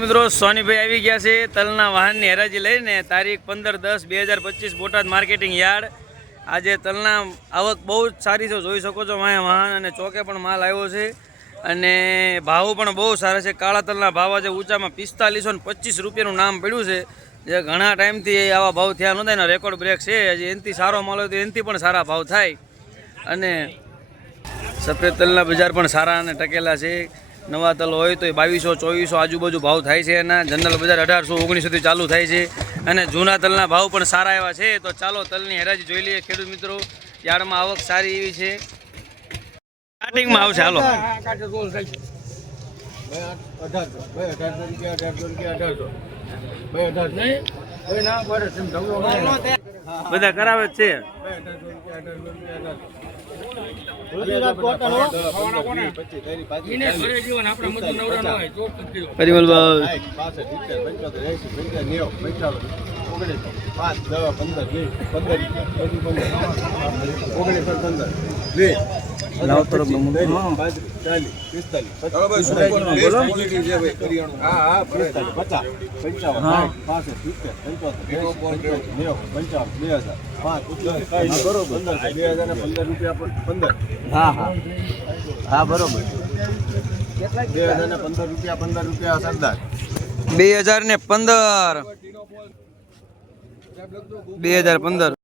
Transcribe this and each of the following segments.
મિત્રો સોનીભાઈ આવી ગયા છે તલના વાહનની હરાજી લઈને તારીખ 15-10-2025 બોટાદ માર્કેટિંગ યાર્ડ। આજે તલના આવક બહુ જ સારી છે, જોઈ શકો છો વાહન અને ચોકે પણ માલ આવ્યો છે અને ભાવ પણ બહુ સારા છે। કાળા તલના ભાવ આજે ઊંચામાં 4525 રૂપિયાનું નામ પડ્યું છે, જે ઘણા ટાઈમથી આવા ભાવ થયા નહોતા, એનો રેકોર્ડ બ્રેક છે। હજી એનાથી સારો માલ હોય તો એનાથી પણ સારા ભાવ થાય અને સફેદ તલના બજાર પણ સારા અને ટકેલા છે। નવા તલ હોય તો 2200-2400 આજુબાજુ ભાવ થાય છે એના। જનરલ બજાર 1800-1900 ચાલુ થાય છે અને જૂના તલના ભાવ પણ સારા એવા છે। તો ચાલો તલની હરાજી જોઈ લઈએ ખેડૂત મિત્રો। યાર્ડમાં આવક સારી એવી છે, સ્ટાર્ટિંગમાં આવશે હાલો બધા કરાવે જ છે। હા બરોબર 2015 રૂપિયા સરદાર 2015 3985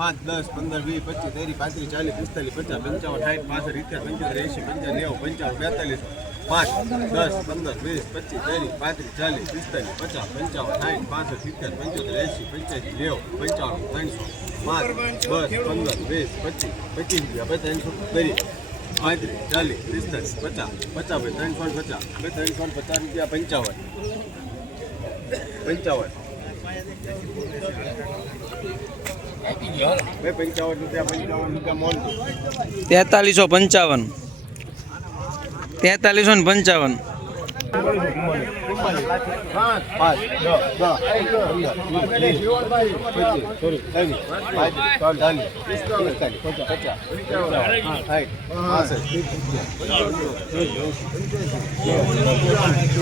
5, 10, 15, 20, 25, 30, 35, 40, 45, 50, 55, 60, 70,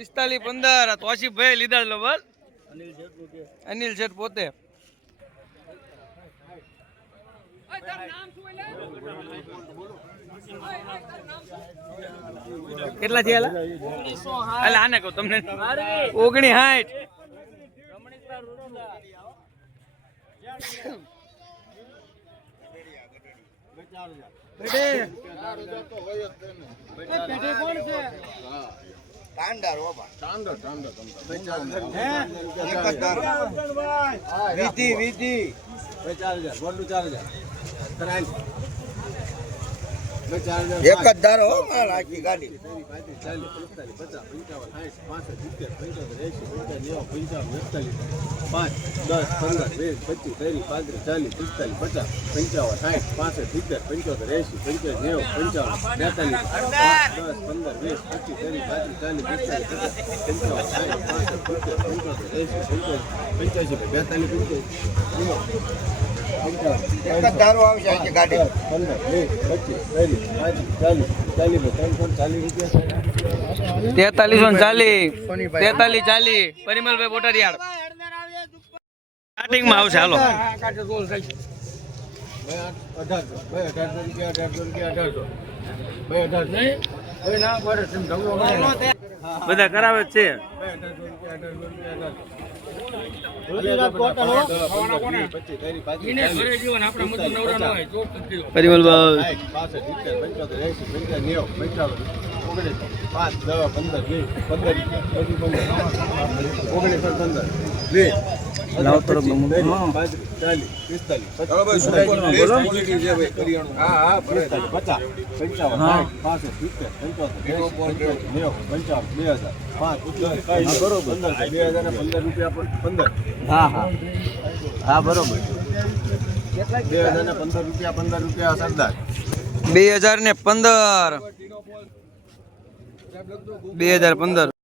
80, 85, તોશી ભાઈ લીધા લો બસ અનિલ શેઠ પોતે કેટલા થયા? એટલે આને કહું તમને 59 4000 એક જ ધારો હો માલ આખી ગાડી. 5, 10, 15, 20, 25, 30, 35, 40, 50, 55, 60, 70, 75, 80, 85, 90, એક જ ધારો આવશે આખી ગાડી. 4340 પરિમલભાઈ બોટારિયાળ સ્ટાર્ટિંગમાં આવશે. હાલો 1800, બધા કરાવે જ છે. પરિમલભાઈ હા બરોબર. 2015 રૂપિયા 15 રૂપિયા સરદાર 2015